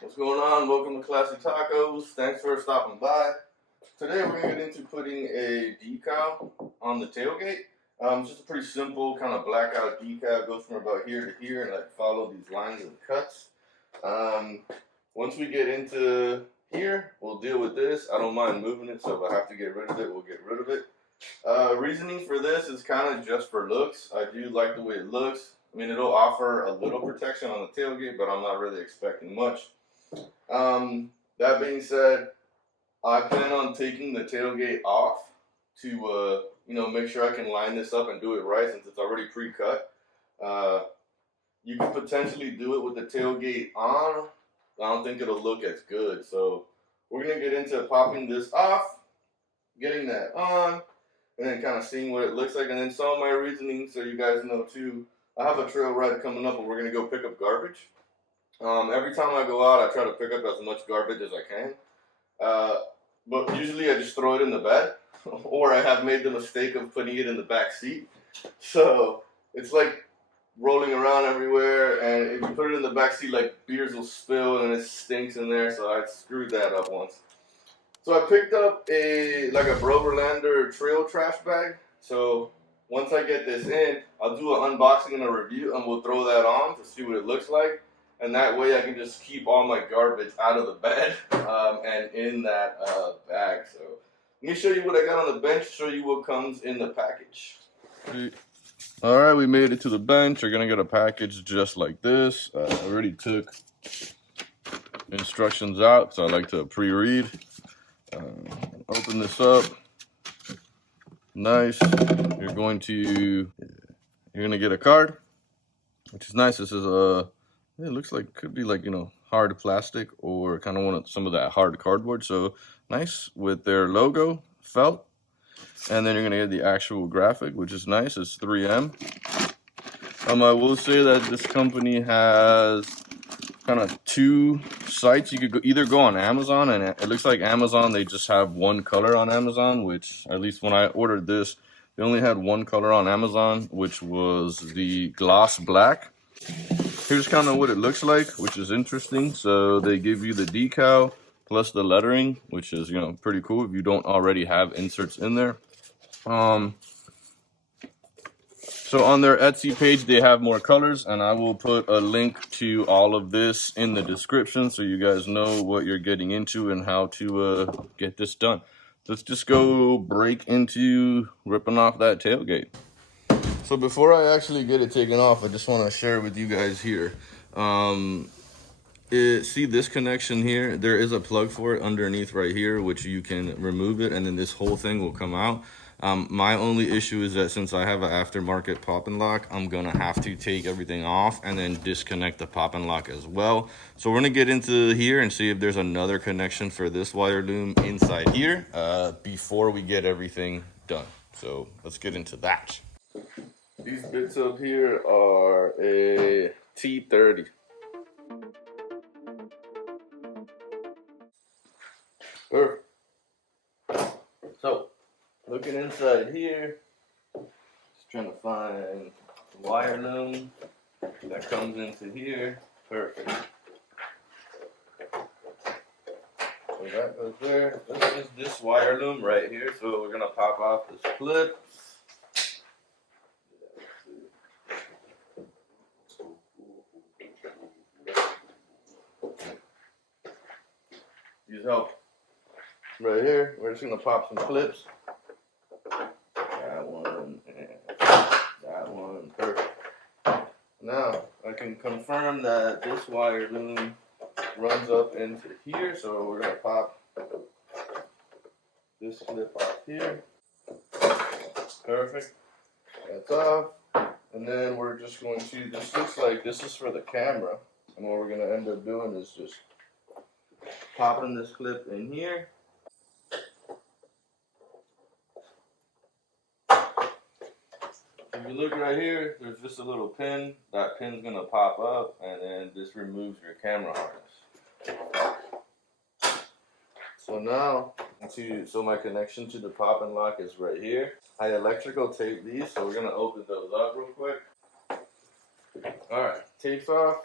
What's going on? Welcome to Classy Tacos. Thanks for stopping by. Today we're going to get into putting a decal on the tailgate. Just a pretty simple kind of blackout decal. It goes from about here to here and like follow these lines and cuts. Once we get into here, we'll deal with this. I don't mind moving it, so if I have to get rid of it, we'll get rid of it. Reasoning for this is kind of just for looks. I do like the way it looks. I mean, it'll offer a little protection on the tailgate, but I'm not really expecting much. That being said, I plan on taking the tailgate off to, make sure I can line this up and do it right since it's already pre-cut. You could potentially do it with the tailgate on. I don't think it'll look as good. So we're going to get into popping this off, getting that on, and then kind of seeing what it looks like. And then some of my reasoning, so you guys know too, I have a trail ride coming up and we're going to go pick up garbage. Every time I go out, I try to pick up as much garbage as I can. But usually I just throw it in the bed, or I have made the mistake of putting it in the back seat. So it's like rolling around everywhere, and if you put it in the back seat, like beers will spill and it stinks in there. So I screwed that up once. So I picked up a Broverlander trail trash bag. So once I get this in, I'll do an unboxing and a review, and we'll throw that on to see what it looks like. And that way I can just keep all my garbage out of the bed and in that bag. So let me show you what I got on the bench, show you what comes in the package. All right, we made it to the bench. You're going to get a package just like this. I already took instructions out, so I like to pre-read. Open this up. Nice. You're going to get a card, which is nice. This is it looks like could be like, hard plastic or kind of want some of that hard cardboard. So nice with their logo, felt. And then you're going to get the actual graphic, which is nice. It's 3M. I will say that this company has kind of two sites. You could either go on Amazon, and it looks like Amazon, they just have one color on Amazon, which at least when I ordered this, they only had one color on Amazon, which was the gloss black. Here's kind of what it looks like, which is interesting. So they give you the decal plus the lettering, which is, pretty cool if you don't already have inserts in there. So on their Etsy page, they have more colors, and I will put a link to all of this in the description so you guys know what you're getting into and how to get this done. Let's just go break into ripping off that tailgate. So before I actually get it taken off, I just want to share with you guys here. See this connection here? There is a plug for it underneath right here, which you can remove it, and then this whole thing will come out. My only issue is that since I have an aftermarket pop and lock, I'm gonna have to take everything off and then disconnect the pop and lock as well. So we're gonna get into here and see if there's another connection for this wire loom inside here before we get everything done. So let's get into that. These bits up here are a T30. Perfect. So, looking inside here, just trying to find the wire loom that comes into here. Perfect. So that goes there. This is this wire loom right here. So we're gonna pop off this clip. Use help. Right here, we're just gonna pop some clips. That one and that one, perfect. Now, I can confirm that this wire loom runs up into here, so we're gonna pop this clip off here. Perfect. That's off. And then we're just going to, this looks like this is for the camera, and what we're gonna end up doing is just popping this clip in here. If you look right here, there's just a little pin. That pin's gonna pop up, and then this removes your camera harness. So now, so my connection to the pop and lock is right here. I electrical tape these, so we're gonna open those up real quick. All right, tape's off.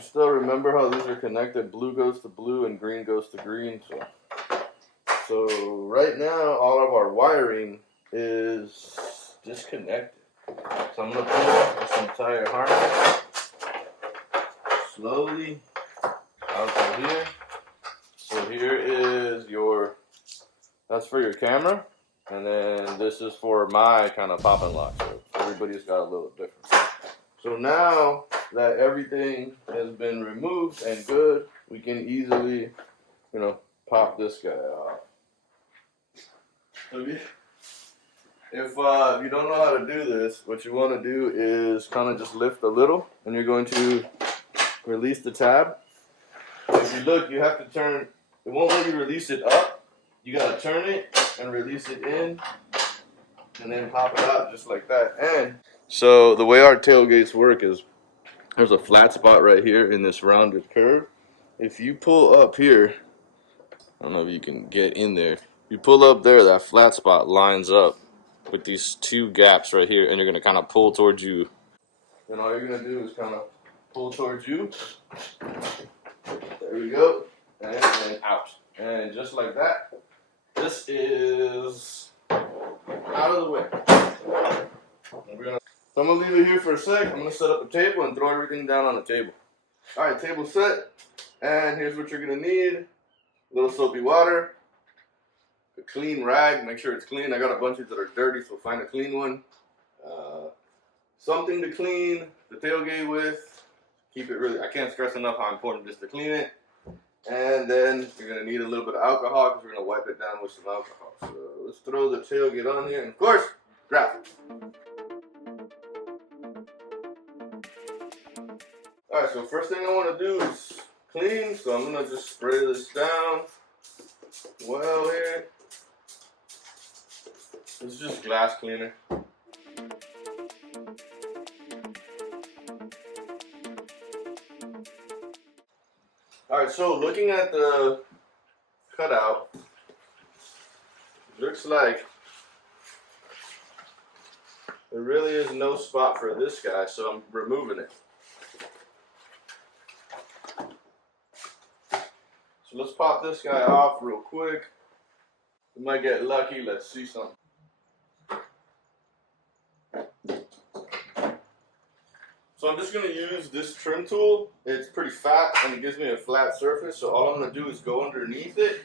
you still remember how these are connected. Blue goes to blue and green goes to green. So right now, all of our wiring is disconnected. So I'm going to pull this entire harness slowly out to here. So here is that's for your camera. And then this is for my kind of pop and lock. So everybody's got a little different. So now that everything has been removed and good, we can easily, pop this guy off. So if you don't know how to do this, what you want to do is kind of just lift a little, and you're going to release the tab. If you look, you have to turn. It won't let you release it up. You got to turn it and release it in, and then pop it out just like that. And so the way our tailgates work is there's a flat spot right here in this rounded curve. If you pull up here, I don't know if you can get in there. You pull up there, that flat spot lines up with these two gaps right here, and you're gonna kind of pull towards you. Then all you're gonna do is kind of pull towards you. There we go, and then out, and just like that. This is out of the way. So I'm gonna leave it here for a sec. I'm gonna set up a table and throw everything down on the table. All right, table set, and here's what you're gonna need: a little soapy water. A clean rag, make sure it's clean. I got a bunch of that are dirty, so find a clean one. Something to clean the tailgate with. Keep it really, I can't stress enough how important it is to clean it. And then you're going to need a little bit of alcohol because we're going to wipe it down with some alcohol. So let's throw the tailgate on here. And of course, graphic. Alright, so first thing I want to do is clean. So I'm going to just spray this down well here. It's just glass cleaner. Alright, so looking at the cutout, it looks like there really is no spot for this guy, so I'm removing it. So let's pop this guy off real quick. We might get lucky. Let's see something. So I'm just going to use this trim tool. It's pretty fat and it gives me a flat surface. So all I'm going to do is go underneath it.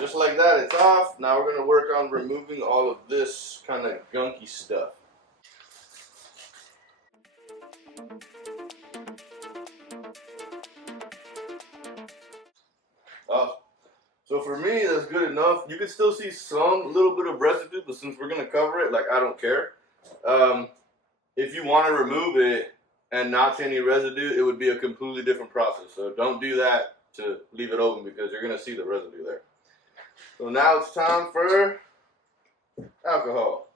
Just like that, it's off. Now we're going to work on removing all of this kind of gunky stuff. So for me, that's good enough. You can still see some little bit of residue, but since we're going to cover it, I don't care. If you want to remove it and not see any residue, it would be a completely different process. So don't do that to leave it open because you're going to see the residue there. So now it's time for alcohol.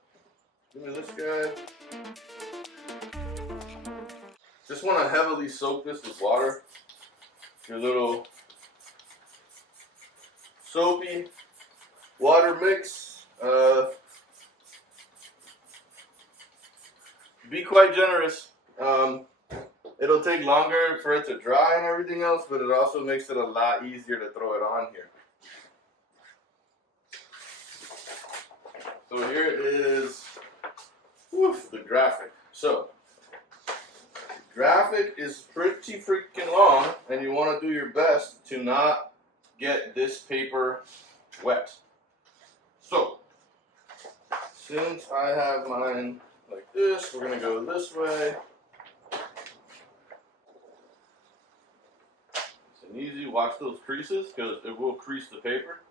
Give me this guy. Just want to heavily soak this with water. Your little soapy water mix. Be quite generous. It'll take longer for it to dry and everything else, but it also makes it a lot easier to throw it on here. So here it is, the graphic. So, the graphic is pretty freaking long, and you want to do your best to not get this paper wet. So, since I have mine like this, we're going to go this way. It's an easy, watch those creases because it will crease the paper.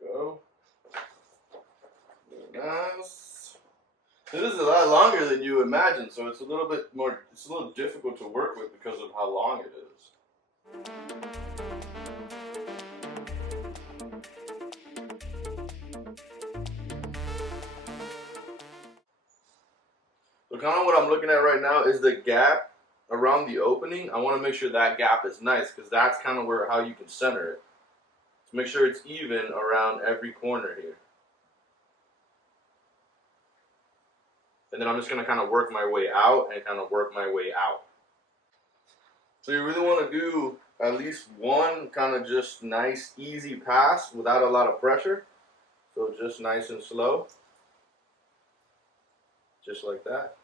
Go. Very nice. This is a lot longer than you imagine, so it's a little bit more, it's a little difficult to work with because of how long it is. So kind of what I'm looking at right now is the gap around the opening. I want to make sure that gap is nice because that's kind of how you can center it. So make sure it's even around every corner here. and then I'm just gonna kind of work my way out and kind of work my way out. So you really want to do at least one kind of just nice, easy pass without a lot of pressure. So just nice and slow, just like that.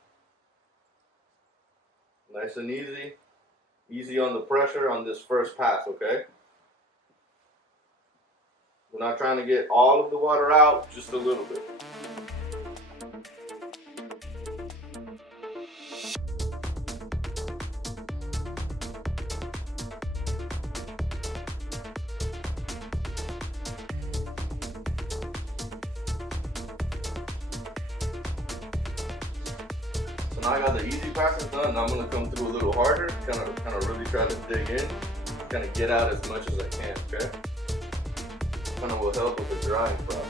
Nice and easy. Easy on the pressure on this first pass, okay? We're not trying to get all of the water out, just a little bit. So now I got the easy passes done. Now I'm gonna come through a little harder, kind of really try to dig in, kind of get out as much as I can, okay? Kind of will help with the drying process.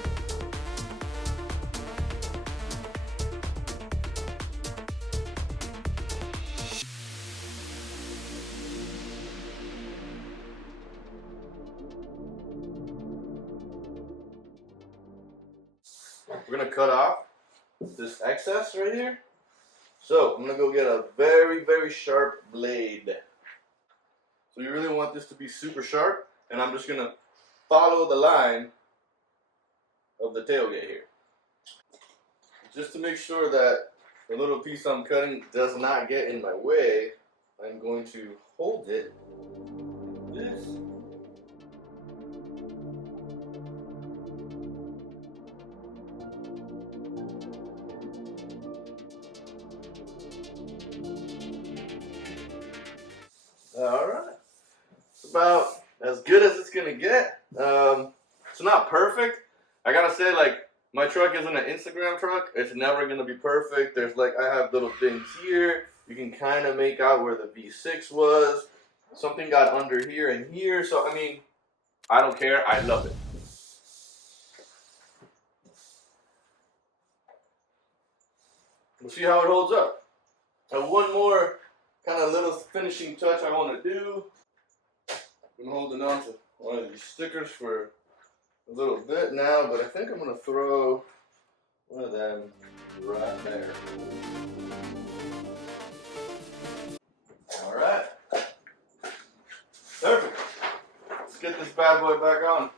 We're gonna cut off this excess right here. So I'm gonna go get a very, very sharp blade. So you really want this to be super sharp, and I'm just gonna follow the line of the tailgate here. Just to make sure that the little piece I'm cutting does not get in my way, I'm going to hold it like this. Alright. It's about as good as it's gonna get. It's not perfect. I gotta say, like, my truck isn't an Instagram truck. It's never gonna be perfect. There's like, I have little things here. You can kind of make out where the V6 was. Something got under here and here. So, I mean, I don't care. I love it. We'll see how it holds up. And one more kind of little finishing touch I want to do. I'm holding on to one of these stickers for a little bit now, but I think I'm going to throw one of them right there. Alright. Perfect. Let's get this bad boy back on.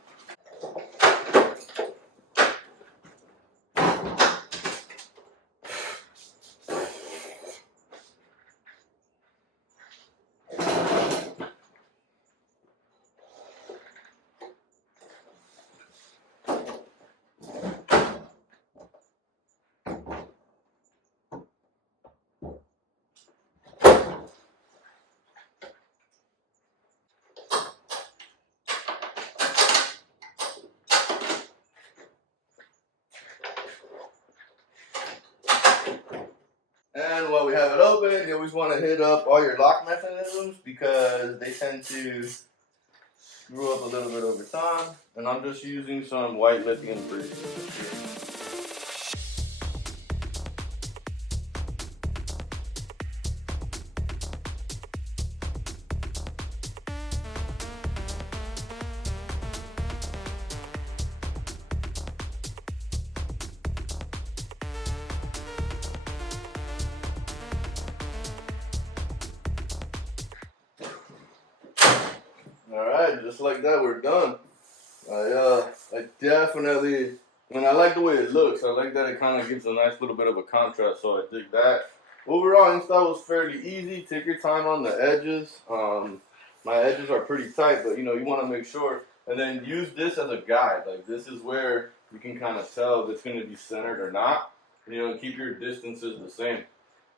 And while we have it open, you always want to hit up all your lock mechanisms because they tend to screw up a little bit over time. And I'm just using some white lithium grease. Alright, just like that, we're done. I definitely, I like the way it looks. I like that it kind of gives a nice little bit of a contrast, so I dig that. Overall, install was fairly easy. Take your time on the edges. My edges are pretty tight, but you know, you want to make sure. And then use this as a guide. Like, this is where you can kind of tell if it's going to be centered or not. You know, keep your distances the same.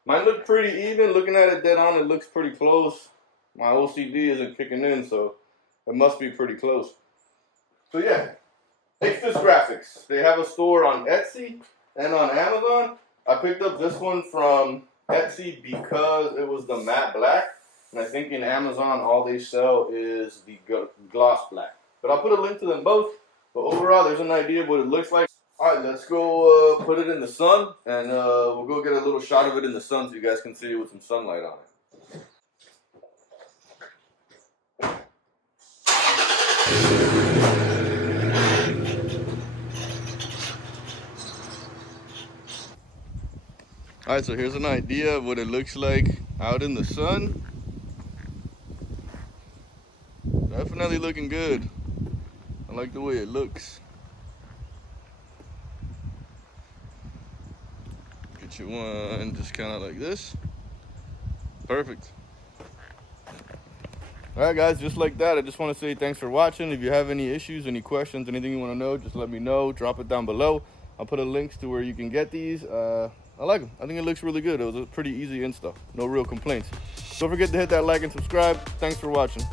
Mine look pretty even. Looking at it dead on, it looks pretty close. My OCD isn't kicking in, so it must be pretty close. So yeah, Ixtus Graphics. They have a store on Etsy and on Amazon. I picked up this one from Etsy because it was the matte black. And I think in Amazon all they sell is the gloss black. But I'll put a link to them both. But overall, there's an idea of what it looks like. Alright, let's go put it in the sun. And we'll go get a little shot of it in the sun so you guys can see it with some sunlight on it. All right, so here's an idea of what it looks like out in the sun. Definitely looking good. I like the way it looks. Get you one just kind of like this. Perfect. All right, guys, just like that. I just want to say thanks for watching. If you have any issues, any questions, anything you want to know, just let me know. Drop it down below. I'll put a links to where you can get these. I like them. I think it looks really good. It was a pretty easy install. No real complaints. Don't forget to hit that like and subscribe. Thanks for watching.